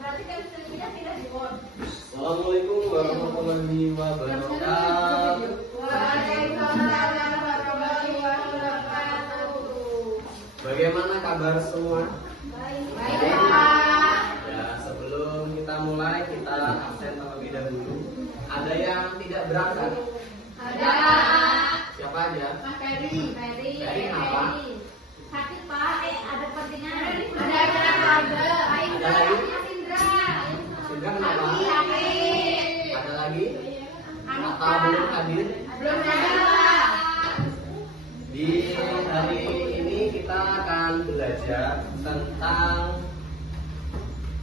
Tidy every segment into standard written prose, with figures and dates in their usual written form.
Berarti kan selanjutnya tidak di on. Assalamualaikum warahmatullahi wabarakatuh. Waalaikumsalam warahmatullahi wabarakatuh. Bagaimana kabar semua? Baik, Pak. Ya, sebelum kita mulai kita absen terlebih dahulu. Ada yang tidak berangkat? Ada. Siapa aja? Mas Ferry. Ferry apa? Sakit, Pak. Ada kepentingan. Ada keluarga. Ada lagi? Indra. Sudah kenapa? Sakit. Ada lagi? Anu, Atau belum hadir? Belum ada, Pak. Di hari ini kita akan belajar tentang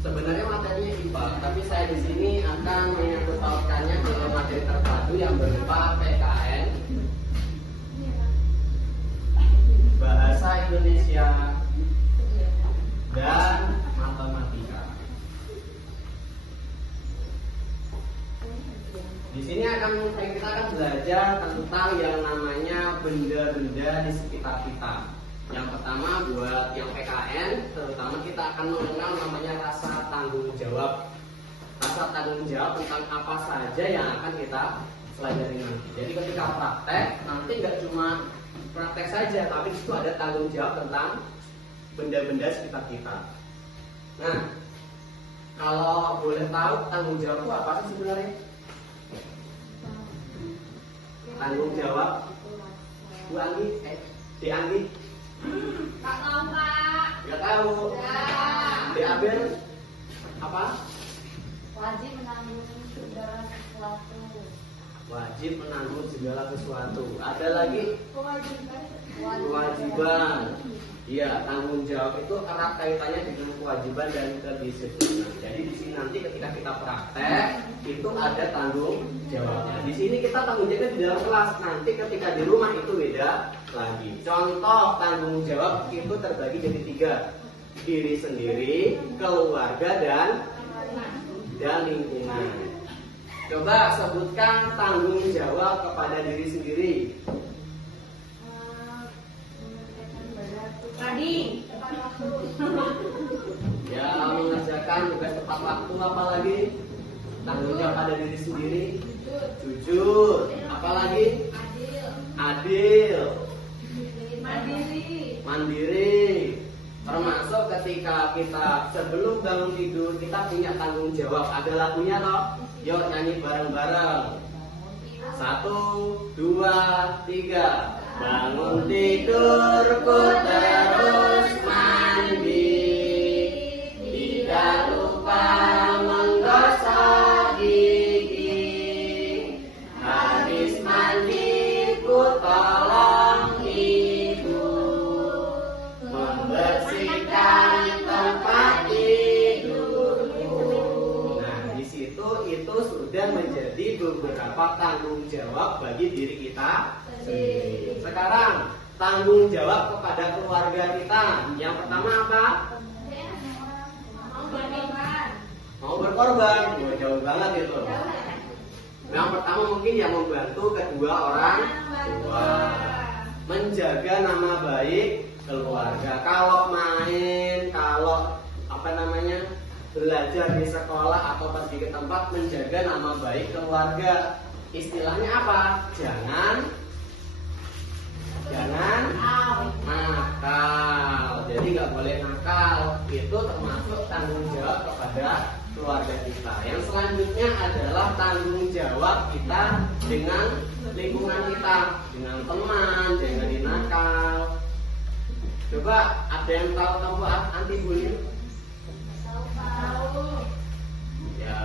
sebenarnya materinya IPA, tapi saya di sini akan menyangkut pautkannya ke materi terpadu yang berupa PKN, Bahasa Indonesia, dan Matematika. Di sini kita akan belajar tentang yang namanya benda-benda di sekitar kita. Yang pertama buat yang PKN, terutama kita akan mengenal namanya rasa tanggung jawab. Rasa tanggung jawab tentang apa saja yang akan kita pelajari nanti. Jadi ketika praktek, nanti nggak cuma praktek saja, tapi itu ada tanggung jawab tentang benda-benda sekitar kita. Nah, kalau boleh tahu tanggung jawab itu apa sih sebenarnya? Tanggung jawab Bu Anggi, Di Anggi? Tak tahu, Pak. Nggak tahu. Di Abel apa? Wajib menanggung segala sesuatu. Wajib menanggung segala sesuatu. Ada lagi? Kewajiban. Kewajiban. Iya, tanggung jawab itu erat kaitannya dengan kewajiban dan kedisiplinan. Jadi di sini nanti ketika kita praktek itu ada tanggung jawabnya. Di sini kita tanggung jawabnya di dalam kelas. Nanti ketika di rumah itu beda lagi. Contoh tanggung jawab itu terbagi jadi 3: diri sendiri, keluarga, dan lingkungan. Coba sebutkan tanggung jawab kepada diri sendiri. Tadi. Ya, mengerjakan tugas tepat waktu, apalagi tanggung jawab pada diri sendiri. Jujur, apalagi adil, mandiri. Termasuk ketika kita sebelum bangun tidur kita punya tanggung jawab. Ada lagunya toh? Yuk nyanyi bareng-bareng. 1, 2, 3. Bangun tidurku terus mandi, tidak lupa menggosok gigi. Habis mandi ku tolong ibu membersihkan tempat tidurku. Nah, di situ itu sudah menjadi beberapa tanggung jawab bagi diri kita sendiri. Sekarang tanggung jawab kepada keluarga kita. Yang pertama apa? Mau berkorban. Jauh banget itu. Yang pertama mungkin yang membantu kedua orang tua, menjaga nama baik keluarga. Kalau main, kalau belajar di sekolah atau pergi ke tempat, menjaga nama baik keluarga. Istilahnya apa? Jangan nakal. Jadi nggak boleh nakal. Itu termasuk tanggung jawab kepada keluarga kita. Yang selanjutnya adalah tanggung jawab kita dengan lingkungan kita, dengan teman, jangan nakal. Coba ada yang tahu tempat anti bullying? Ya,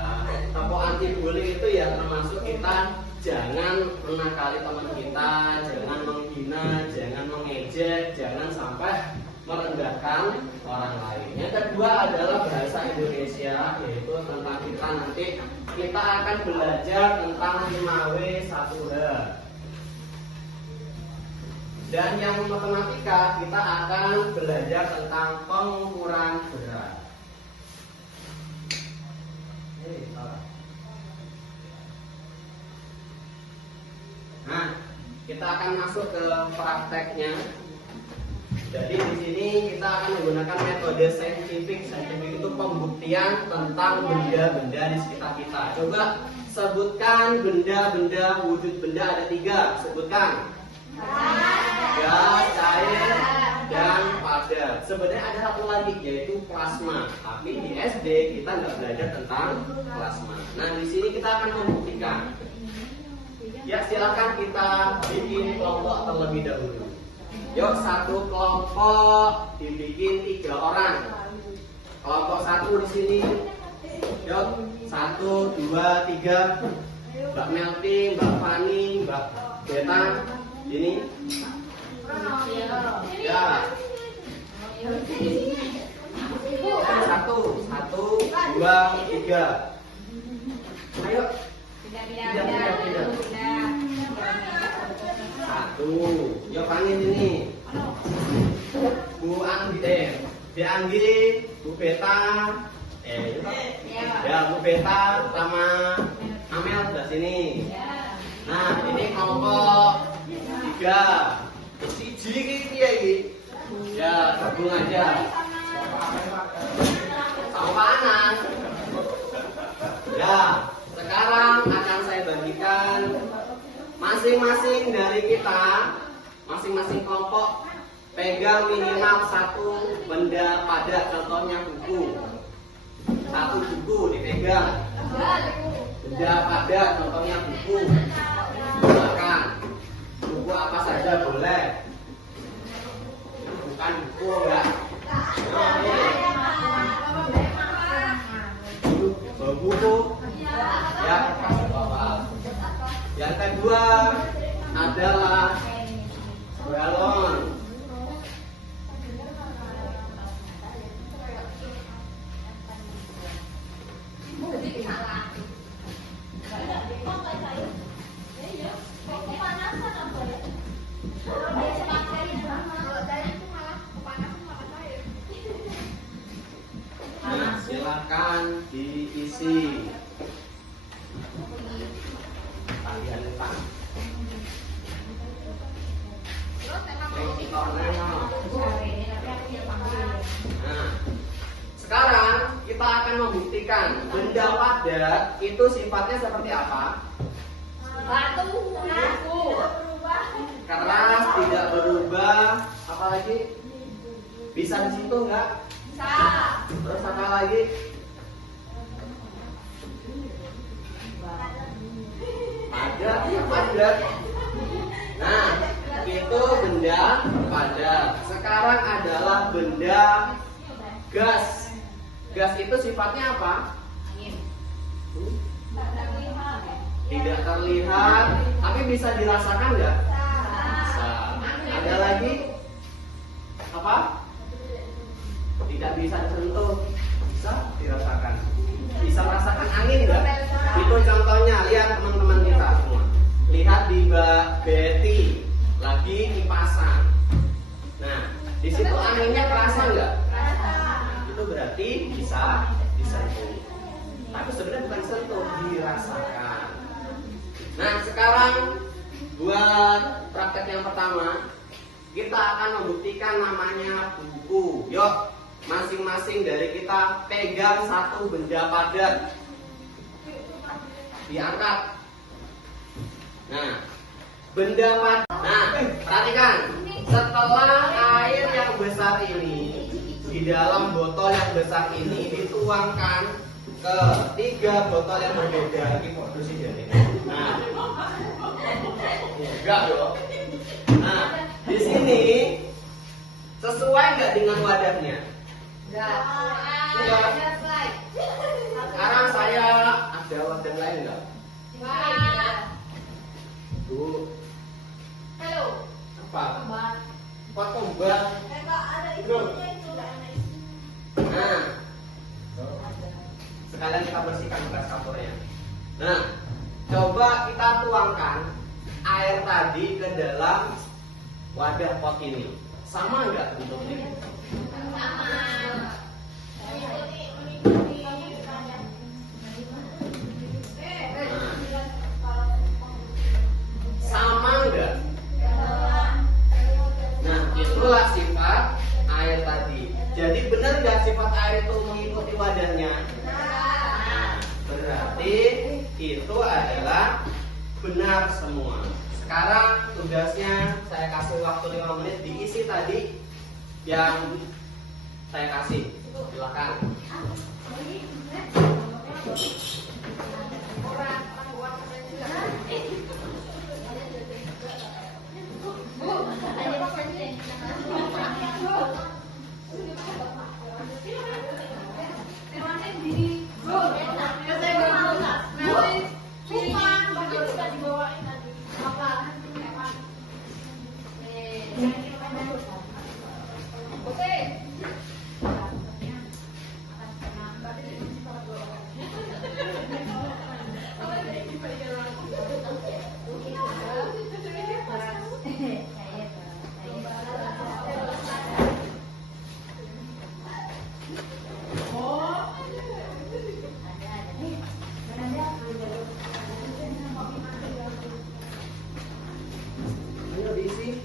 tempat anti bullying itu ya termasuk kita jangan menakali teman kita, jangan menghina, jangan mengejek, jangan sampai merendahkan orang lain. Yang kedua adalah bahasa Indonesia, yaitu tentang kita nanti kita akan belajar tentang 5W 1H. Dan yang matematika kita akan belajar tentang pengukuran berat. Nah, kita akan masuk ke prakteknya. Jadi di sini kita akan menggunakan metode saintifik. Saintifik itu pembuktian tentang benda-benda di sekitar kita. Coba sebutkan benda-benda, wujud benda ada 3. Sebutkan. Gas, cair, dan padat. Sebenarnya ada satu lagi yaitu plasma. Tapi di SD kita nggak belajar tentang plasma. Nah di sini kita akan membuktikan. Ya silakan kita bikin kelompok terlebih dahulu. Yuk satu kelompok dibikin 3 orang. Kelompok 1 di sini. Yuk 1, 2, 3. Mbak Melty, Mbak Fani, Mbak Beta. Ini. Ya. 1, 2, 3. Ayo. Tidak. 1. Yuk panggil ini. Bu Anggi, Bu Beta. Ya, Bu Beta sama Amel sebelah sini. Nah, ini kelompok 3. Siji iki iki. Ya, gabung aja. Sama panas. Ya, sekarang akan saya bagikan masing-masing dari kita, masing-masing kelompok pegang minimal 1 benda padat, contohnya buku. 1 buku dipegang. Benda padat, contohnya buku. Silakan. Buku apa saja boleh. Bukan buku enggak. Buku. Ya, bawa. Yang kedua adalah balon. Nah, silakan diisi. Kalian letak. Nah, sekarang kita akan membuktikan benda padat itu sifatnya seperti apa? Batu, Keras, tidak berubah, apalagi bisa disentuh nggak? bisa. Terus apa lagi? Padat. Nah, itu benda padat. Sekarang adalah benda gas. Gas itu sifatnya apa? Tidak terlihat, tapi bisa dirasakan nggak? Bisa. Ada lagi? Apa? Tidak bisa disentuh, bisa dirasakan. Bisa merasakan angin nggak? Itu contohnya, lihat teman-teman kita semua. Lihat di Mbak Betty lagi kipasan. Nah, di situ anginnya kerasa nggak? Itu berarti bisa disentuh. Tapi sebenarnya bukan sentuh, dirasakan. Nah, sekarang buat praktek yang pertama, kita akan membuktikan namanya buku. Yuk, masing-masing dari kita pegang 1 benda padat. Diangkat. Nah, benda padat. Nah, perhatikan. Setelah air yang besar ini di dalam botol yang besar ini dituangkan ke 3 botol yang berbeda. Ini foto sih jadi. Nah, enggak dong. Nah, di sini sesuai nggak dengan wadahnya? Enggak. Sekarang saya ada wadah lain nggak? Bu. Halo. Apa? Pot tombak. Nah, sekalian kita bersihkan bekas campurnya. Nah, coba kita tuangkan air tadi ke dalam wadah pot ini. Sama nggak bentuknya? Sama enggak? Nah, itulah sifat benar semua. Sekarang tugasnya saya kasih waktu 5 menit diisi tadi yang saya kasih. Silakan. Ayo diisi.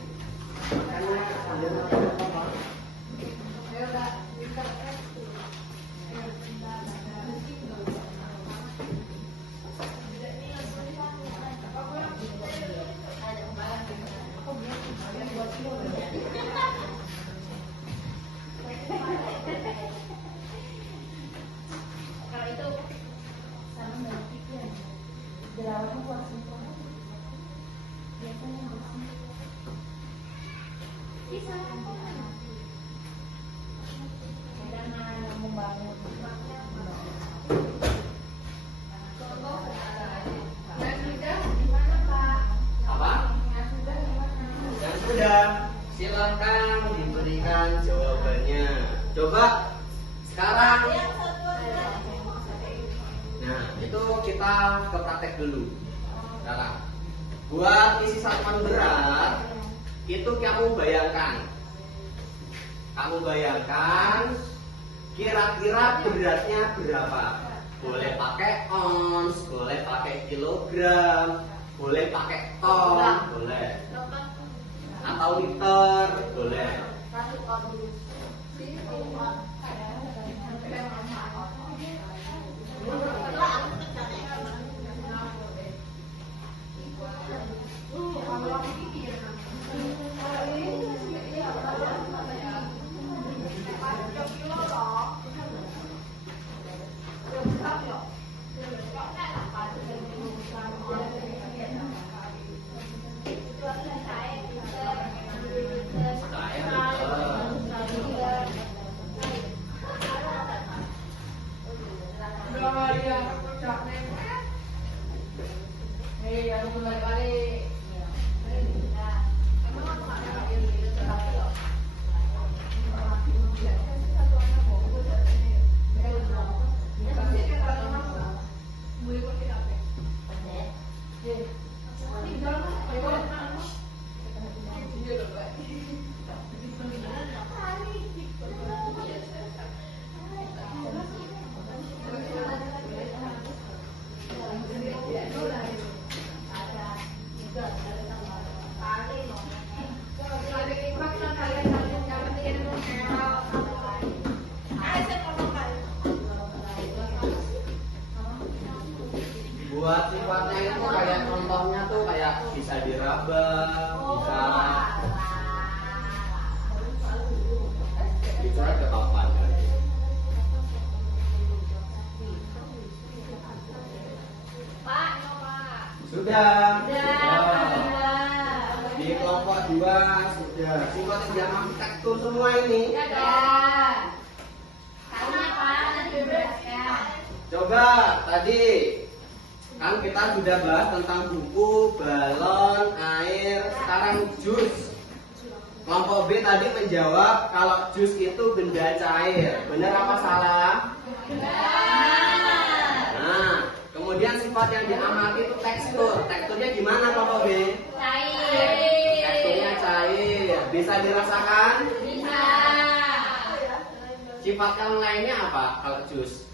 Makanya ada apa? Kalau itu sama dengan pikiran. Jerawatnya kuat semua. Biasanya bisa jangan membangun Apa? Dan sudah, silakan diberikan jawabannya. Coba sekarang. Nah, itu kita ke praktek dulu. Sekarang, buat isi satuan berat, itu kamu bayangkan. Kira-kira beratnya berapa? Boleh pakai ons, boleh pakai kilogram, boleh pakai ton, boleh. Atau liter, boleh. Buat sifatnya itu kayak contohnya tuh kayak bisa diraba, bisa ke papan. Sudah. Di kelompok 2 sudah. Sifat yang diamati tekstur semua ini. Coba tadi kan kita sudah bahas tentang buku, balon, air, sekarang jus. Kelompok B tadi menjawab kalau jus itu benda cair. Benar apa salah? Benar. Nah, kemudian sifat yang diamati itu tekstur. Teksturnya gimana kelompok B? Cair. Teksturnya cair. Bisa dirasakan? Bisa. Sifat yang lainnya apa kalau jus?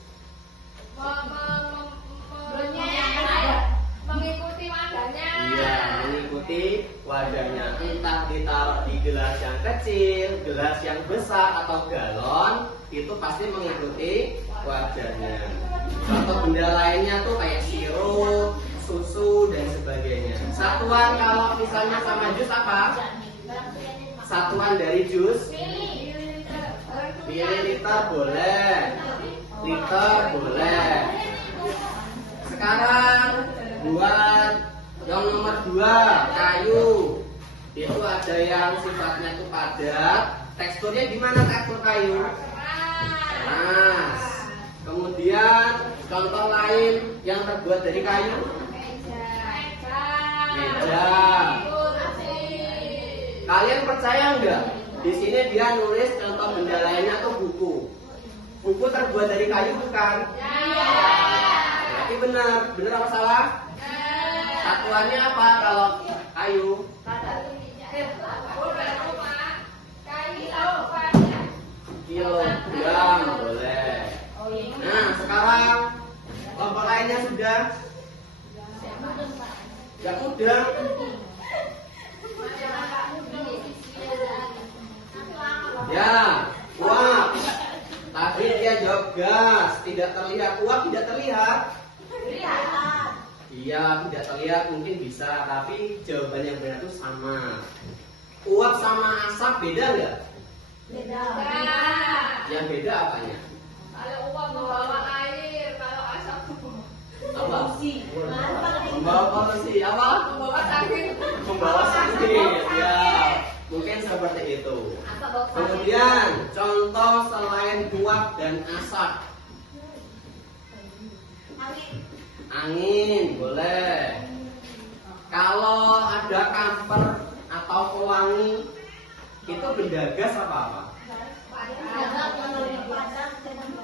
Mengikuti wadahnya. Iya, mengikuti wadahnya. Entah ditaruh di gelas yang kecil, gelas yang besar, atau galon, itu pasti mengikuti wadahnya. Atau benda lainnya tuh kayak sirup, susu, dan sebagainya. Satuan kalau misalnya sama jus apa? Satuan dari jus mililiter boleh, liter boleh. Sekarang buat yang nomor 2, kayu. Itu ada yang sifatnya itu padat. Teksturnya gimana tekstur kayu? Keras. Kemudian contoh lain yang terbuat dari kayu? Meja. Kalian percaya enggak? Di sini dia nulis contoh benda lainnya tuh buku. Buku terbuat dari kayu bukan? Berarti benar. Benar apa salah? Satuannya apa kalau kayu? Kilogram boleh. Nah, sekarang kelompok lainnya sudah? Ya udah. Ya, uap. Tadi dia jawab gas, tidak terlihat. Uap tidak terlihat? Iya, tidak terlihat mungkin bisa, tapi jawaban yang benar itu sama. Uap sama asap beda nggak? Beda. Yang beda apanya? Kalau uap membawa air, kalau asap Apa? Polusi. Membawa polusi. Apa? membawa sakit. Membawa sakit. Ya, mungkin seperti itu. Kemudian contoh selain uap dan asap. Angin boleh. Kalau ada kamper atau pewangi, itu benda gas apa?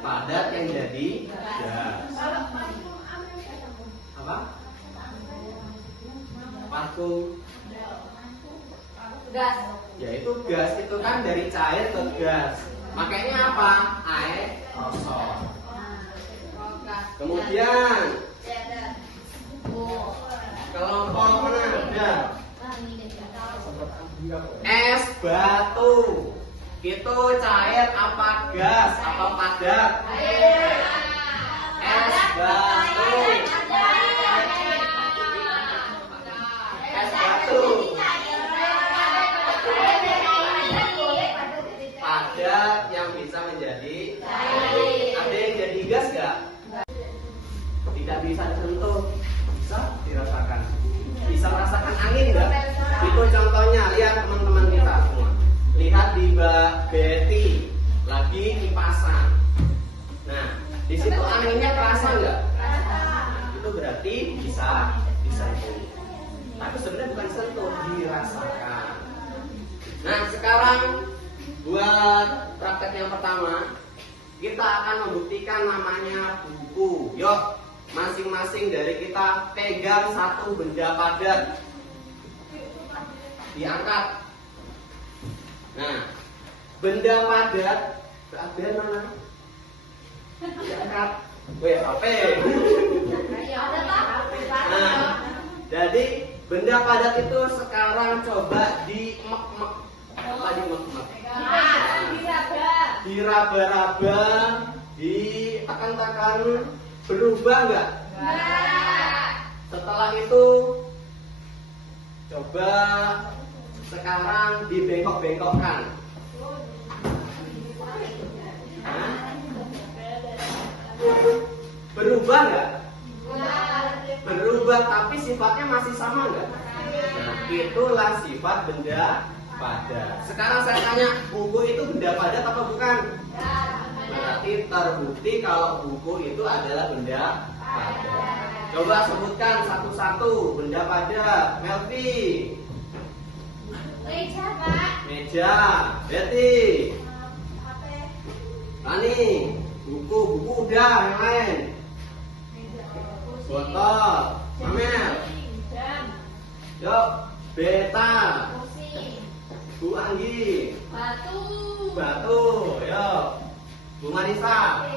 Padat yang jadi gas. Apa? Parfum. Gas. Ya itu gas, itu kan dari cair ke gas. Makanya apa? Aerosol. Kemudian kelompok mana ada? Es batu. Itu cair apa gas apa padat? Es batu. Es batu padat yang bisa menjadi cair. Ada yang jadi gas gak? Tidak bisa disentuh. Bisa dirasakan. Bisa merasakan angin nggak? Itu contohnya, lihat teman-teman kita semua. Lihat di Mbak Betty lagi kipasan. Nah, di situ anginnya terasa nggak? Itu berarti bisa disentuh. Tapi sebenarnya bukan sentuh, dirasakan. Nah, sekarang buat praktek yang pertama, kita akan membuktikan namanya buku. Yuk, masing-masing dari kita pegang satu benda padat, diangkat. Nah, benda padat keadaan mana? Diangkat. Weh, HP. Nah, jadi benda padat itu sekarang coba dimek-mek. Apa dimek-mek? Diraba-raba, ditekan-tekan. Berubah nggak? Setelah itu coba sekarang dibengkok-bengkokkan. Berubah nggak? Berubah, tapi sifatnya masih sama nggak? Nah, itulah sifat benda padat. Sekarang saya tanya, buku itu benda padat apa bukan? Berarti terbukti kalau buku itu adalah benda padat. Coba sebutkan satu-satu benda padat. Melvi. Meja, Pak. Meja. Betty. Tani. Buku udah, yang lain. Botol. Amel. Yuk, Beta. Bu Anggi. Batu. Yuk. Bu Marisa,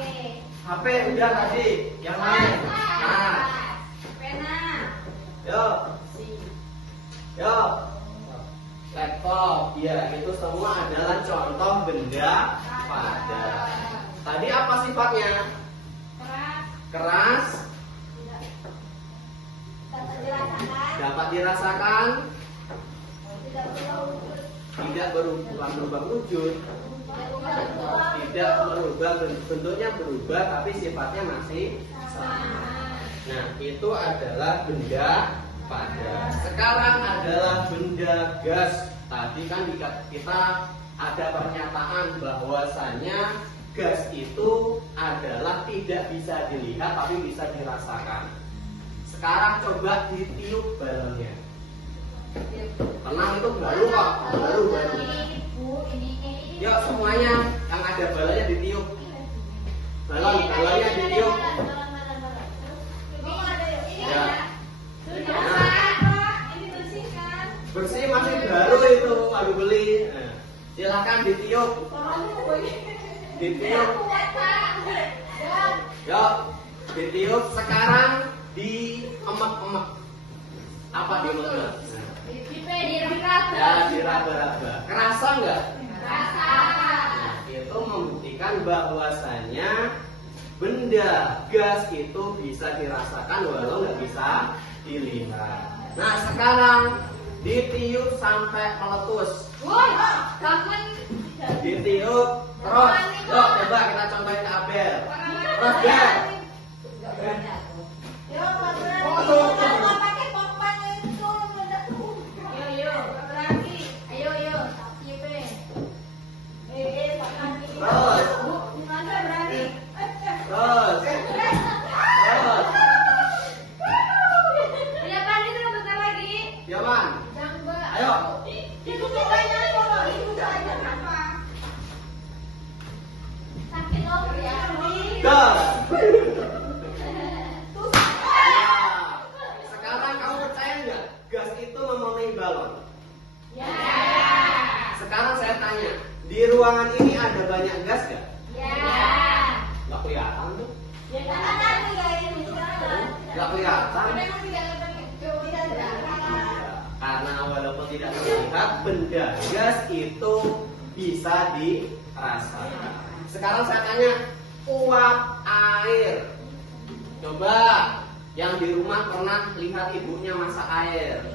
HP udah tadi, yang lain. Nah, Pena. yuk, laptop, ya itu semua adalah contoh benda padat. Tadi apa sifatnya? Keras, dapat dirasakan, Tidak bukan berubah wujud, tidak berubah bentuknya berubah tapi sifatnya masih sama. Nah, itu adalah benda padat. Sekarang adalah benda gas. Tadi kan kita ada pernyataan bahwasannya gas itu adalah tidak bisa dilihat tapi bisa dirasakan. Sekarang coba ditiup balonnya. Tenang, itu baru kok, baru. Yuk semuanya yang ada balonnya ditiup. Balonnya ditiup. Ya. Bersih masih baru itu, baru beli. Nah, silakan ditiup. Ditiup. Yuk, ditiup. Sekarang diemek-emek. Apa diemek-emek? Ya, diraba-raba. Kerasa nggak? Nah, itu membuktikan bahwasannya benda gas itu bisa dirasakan walau nggak bisa dilihat. Nah, sekarang ditiup sampai meletus. Ditiup terus. Yuk, coba kita contohin ke Abel. Terus Bel. Yaman. Ayo. Gas. Sekarang kamu percaya nggak? Gas itu memenuhi balon. Ya. Sekarang saya tanya, di ruangan ini ada banyak gas nggak? Ya. Nggak kelihatan tuh. Ya kan ini Nggak kelihatan. Karena walaupun tidak terlihat, benda gas itu bisa dirasakan. Sekarang saya tanya, uap air. Coba yang di rumah pernah lihat ibunya masak air.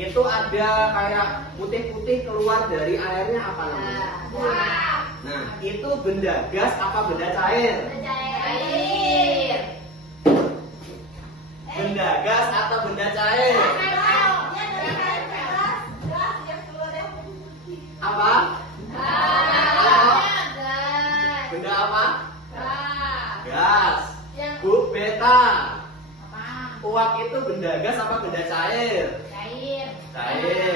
Itu ada kayak putih-putih keluar dari airnya, apa namanya? Nah, itu benda gas apa benda cair? Benda gas atau benda cair? Apa? Benda apa? Gas. Bu Beta, uap itu benda gas apa benda cair? Cair.